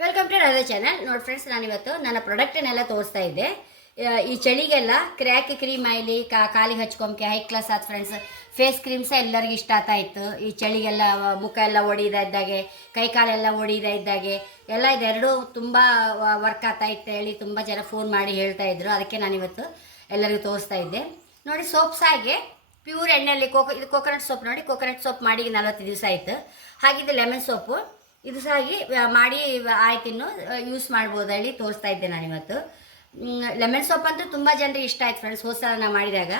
Welcome to Radha channel. ನೋಡಿ friends, ನಾನಿವತ್ತು ನನ್ನ ಪ್ರಾಡಕ್ಟನ್ನೆಲ್ಲ ತೋರಿಸ್ತಾ ಇದ್ದೆ. ಈ ಚಳಿಗೆಲ್ಲ ಕ್ರ್ಯಾಕ್ ಕ್ರೀಮ್ ಆಯ್ಲಿ ಕಾಲಿಗೆ ಹಚ್ಕೊಂಬಕ್ಕೆ ಹೈ ಕ್ಲಾಸ್ ಆಯ್ತು ಫ್ರೆಂಡ್ಸ್. ಫೇಸ್ ಕ್ರೀಮ್ಸ ಎಲ್ಲರಿಗೂ ಇಷ್ಟ ಆಗ್ತಾ ಇತ್ತು. ಈ ಚಳಿಗೆಲ್ಲ ಮುಖ ಎಲ್ಲ ಒಡಿದ ಇದ್ದಾಗೆ, ಕೈ ಕಾಲೆಲ್ಲ ಒಡಿದ ಇದ್ದಾಗೆ ಎಲ್ಲ ಇದೆರಡು ತುಂಬ ವರ್ಕ್ ಆಗ್ತಾ ಇತ್ತು ಹೇಳಿ ತುಂಬ ಜನ ಫೋನ್ ಮಾಡಿ ಹೇಳ್ತಾ ಇದ್ರು. ಅದಕ್ಕೆ ನಾನಿವತ್ತು ಎಲ್ಲರಿಗೂ ತೋರಿಸ್ತಾ ಇದ್ದೆ. ನೋಡಿ, ಸೋಪ್ಸ್ ಹಾಗೆ ಪ್ಯೂರ್ ಎಣ್ಣೆಯಲ್ಲಿ ಇದು ಕೋಕೋನಟ್ ಸೋಪ್. ನೋಡಿ, ಕೋಕೋನಟ್ ಸೋಪ್ ಮಾಡಿ 40 ದಿವಸ ಆಯಿತು. ಹಾಗಿದ್ದು ಲೆಮನ್ ಸೋಪು ಇದು ಸಹ ಮಾಡಿ ಆಯ್ತು, ಇನ್ನು ಯೂಸ್ ಮಾಡ್ಬೋದು ಹೇಳಿ ತೋರಿಸ್ತಾ ಇದ್ದೆ ನಾನಿವತ್ತು. ಲೆಮನ್ ಸೋಪ್ ಅಂತೂ ತುಂಬ ಜನರಿಗೆ ಇಷ್ಟ ಆಯ್ತು ಫ್ರೆಂಡ್ಸ್. ಹೋದ ಸಲ ನಾನು ಮಾಡಿದಾಗ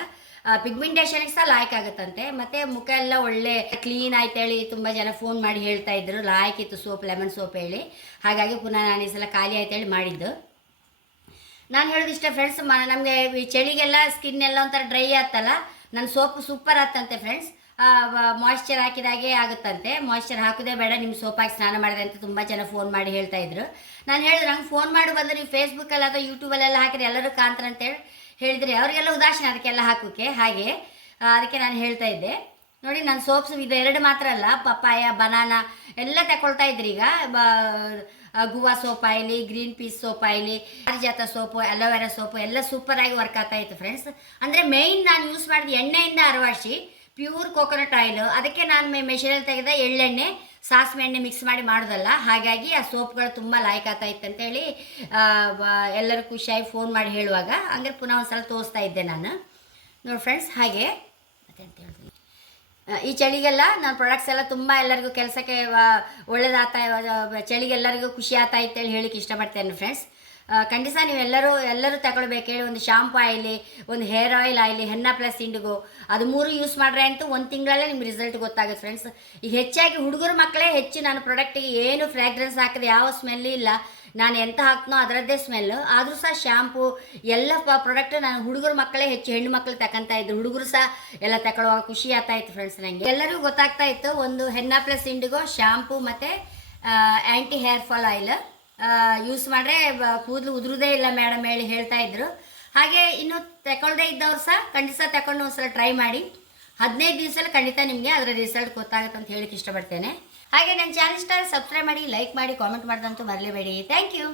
ಪಿಗ್ಮೆಂಟೇಷನ್ಗೆ ಸಹ ಲಾಯ್ಕ್ ಆಗುತ್ತಂತೆ, ಮತ್ತು ಮುಖ ಎಲ್ಲ ಒಳ್ಳೆ ಕ್ಲೀನ್ ಆಯ್ತು ಹೇಳಿ ತುಂಬ ಜನ ಫೋನ್ ಮಾಡಿ ಹೇಳ್ತಾ ಇದ್ರು. ಲಾಯ್ಕಿತ್ತು ಸೋಪ್, ಲೆಮನ್ ಸೋಪ್ ಹೇಳಿ. ಹಾಗಾಗಿ ಪುನಃ ನಾನು ಈ ಸಲ ಖಾಲಿ ಆಯ್ತು ಹೇಳಿ ಮಾಡಿದ್ದು. ನಾನು ಹೇಳೋದಿಷ್ಟೇ ಫ್ರೆಂಡ್ಸ್, ನಮಗೆ ಈ ಚಳಿಗೆಲ್ಲ ಸ್ಕಿನ್ ಎಲ್ಲ ಒಂಥರ ಡ್ರೈ ಆಯ್ತಲ್ಲ, ನನ್ನ ಸೋಪು ಸೂಪರ್ ಆಗ್ತಂತೆ ಫ್ರೆಂಡ್ಸ್. ಮಾಯ್ಶ್ಚರ್ ಹಾಕಿದಾಗೆ ಆಗುತ್ತಂತೆ. ಮಾಯ್ಶ್ಚರ್ ಹಾಕೋದೇ ಬೇಡ, ನಿಮ್ಮ ಸೋಪ್ ಹಾಕಿ ಸ್ನಾನ ಮಾಡಿದೆ ಅಂತ ತುಂಬ ಜನ ಫೋನ್ ಮಾಡಿ ಹೇಳ್ತಾ ಇದ್ರು. ನಾನು ಹೇಳಿದ್ರು, ನಂಗೆ ಫೋನ್ ಮಾಡಿ ಬಂದು ನೀವು ಫೇಸ್ಬುಕ್ಕಲ್ಲಿ ಅಥವಾ ಯೂಟ್ಯೂಬಲ್ಲೆಲ್ಲ ಹಾಕಿದ್ರೆ ಎಲ್ಲರೂ ಕಾಣ್ತಾರೆ ಅಂತೇಳಿ ಹೇಳಿದ್ರಿ. ಅವರಿಗೆಲ್ಲ ಉದಾಸೀನ ಅದಕ್ಕೆಲ್ಲ ಹಾಕೋಕ್ಕೆ. ಹಾಗೆ ಅದಕ್ಕೆ ನಾನು ಹೇಳ್ತಾ ಇದ್ದೆ. ನೋಡಿ, ನನ್ನ ಸೋಪ್ಸ್ ಇದು 2 ಮಾತ್ರ ಅಲ್ಲ, ಪಪ್ಪಾಯ, ಬನಾನಾ ಎಲ್ಲ ತಗೊಳ್ತಾ ಇದ್ರಿ. ಈಗ ಗುವಾ ಸೋಪ್ ಆಯ್ಲಿ, ಗ್ರೀನ್ ಪೀಸ್ ಸೋಪ್ ಆಯ್ಲಿ, ಪಾರಿಜಾತ ಸೋಪು, ಅಲೋವೆರಾ ಸೋಪು ಎಲ್ಲ ಸೂಪರಾಗಿ ವರ್ಕ್ ಆಗ್ತಾ ಇತ್ತು ಫ್ರೆಂಡ್ಸ್. ಅಂದರೆ ಮೇಯ್ನ್ ನಾನು ಯೂಸ್ ಮಾಡಿದ ಎಣ್ಣೆಯಿಂದ ಅರವಾಡಿಸಿ ಪ್ಯೂರ್ ಕೋಕೋನಟ್ ಆಯಿಲ್. ಅದಕ್ಕೆ ನಾನು ಮೆಷಿನಲ್ಲಿ ತೆಗೆದ ಎಳ್ಳೆಣ್ಣೆ, ಸಾಸಿವೆ ಎಣ್ಣೆ ಮಿಕ್ಸ್ ಮಾಡಿ ಮಾಡೋದಲ್ಲ. ಹಾಗಾಗಿ ಆ ಸೋಪ್ಗಳು ತುಂಬ ಲಾಯ್ಕ್ ಆಗ್ತಾ ಇತ್ತು ಅಂತೇಳಿ ಎಲ್ಲರೂ ಖುಷಿಯಾಗಿ ಫೋನ್ ಮಾಡಿ ಹೇಳುವಾಗ ಹಂಗೆ ಪುನಃ ಒಂದು ಸಲ ತೋರಿಸ್ತಾ ಇದ್ದೆ ನಾನು. ನೋಡಿ ಫ್ರೆಂಡ್ಸ್, ಹಾಗೆ ಮತ್ತೆ ಅಂತ ಹೇಳಿದೆ, ಈ ಚಳಿಗೆಲ್ಲ ನಾನು ಪ್ರಾಡಕ್ಟ್ಸ್ ಎಲ್ಲ ತುಂಬ ಎಲ್ಲರಿಗೂ ಕೆಲಸಕ್ಕೆ ಒಳ್ಳೇದಾಗ್ತಾ, ಚಳಿಗೆಲ್ಲರಿಗೂ ಖುಷಿ ಆಗ್ತಾ ಇತ್ತೇಳಿ ಹೇಳಿಕ್ಕೆ ಇಷ್ಟಪಡ್ತೇನೆ ಫ್ರೆಂಡ್ಸ್. ಖಂಡಿತ ನೀವೆಲ್ಲರೂ ತಗೊಳ್ಬೇಕು ಹೇಳಿ. ಒಂದು ಶಾಂಪು ಆಯ್ಲಿ, ಒಂದು ಹೇರ್ ಆಯಿಲ್ ಆಯ್ಲಿ, ಹೆನ್ನ ಪ್ಲಸ್ ಇಂಡಿಗೋ, ಅದು 3 ಯೂಸ್ ಮಾಡ್ರೆ ಅಂತೂ 1 ತಿಂಗಳಲ್ಲೇ ನಿಮ್ಗೆ ರಿಸಲ್ಟ್ ಗೊತ್ತಾಗುತ್ತೆ ಫ್ರೆಂಡ್ಸ್. ಈಗ ಹೆಚ್ಚಾಗಿ ಹುಡುಗರು ಮಕ್ಕಳೇ ಹೆಚ್ಚು ನಾನು ಪ್ರಾಡಕ್ಟಿಗೆ ಏನು ಫ್ರ್ಯಾಗ್ರೆನ್ಸ್ ಹಾಕಿದೆ, ಯಾವ ಸ್ಮೆಲ್ ಇಲ್ಲ. ನಾನು ಎಂತ ಹಾಕ್ನೋ ಅದರದ್ದೇ ಸ್ಮೆಲ್ಲು. ಆದರೂ ಸಹ ಶಾಂಪು ಎಲ್ಲ ಪ್ರಾಡಕ್ಟ್ ನಾನು ಹುಡುಗರು ಮಕ್ಕಳೇ ಹೆಚ್ಚು, ಹೆಣ್ಣು ಮಕ್ಕಳು ತಗೊಂತಾ ಇದ್ರು. ಹುಡುಗರು ಸಹ ಎಲ್ಲ ತಗೊಳ್ಳುವಾಗ ಖುಷಿ ಆಗ್ತಾ ಇತ್ತು ಫ್ರೆಂಡ್ಸ್. ನನಗೆ ಎಲ್ಲರಿಗೂ ಗೊತ್ತಾಗ್ತಾ ಇತ್ತು. ಒಂದು ಹೆನ್ನ ಪ್ಲಸ್ ಇಂಡಿಗೋ ಶಾಂಪು ಮತ್ತು ಆ್ಯಂಟಿ ಹೇರ್ ಫಾಲ್ ಆಯಿಲ್ ಯೂಸ್ ಮಾಡಿದ್ರೆ ಕೂದಲು ಉದುರುದೇ ಇಲ್ಲ ಮೇಡಮ್ ಹೇಳಿ ಹೇಳ್ತಾ ಇದ್ರು. ಹಾಗೆ ಇನ್ನು ತಗೊಳ್ಳದೇ ಇದ್ದವ್ರು ಸಹ ಖಂಡಿತ ತಗೊಂಡು ಒಂದ್ಸಲ ಟ್ರೈ ಮಾಡಿ. 15 ದಿವಸದಲ್ಲಿ ಖಂಡಿತ ನಿಮಗೆ ಅದರ ರಿಸಲ್ಟ್ ಗೊತ್ತಾಗುತ್ತೆ ಅಂತ ಹೇಳಿಕ್ಕೆ ಇಷ್ಟಪಡ್ತೇನೆ. ಹಾಗೆ ನನ್ನ ಚಾನಲ್ ಇಷ್ಟ ಸಬ್ಸ್ಕ್ರೈಬ್ ಮಾಡಿ, ಲೈಕ್ ಮಾಡಿ, ಕಾಮೆಂಟ್ ಮಾಡೋದಂತೂ ಮರಲೇಬೇಡಿ. Thank you.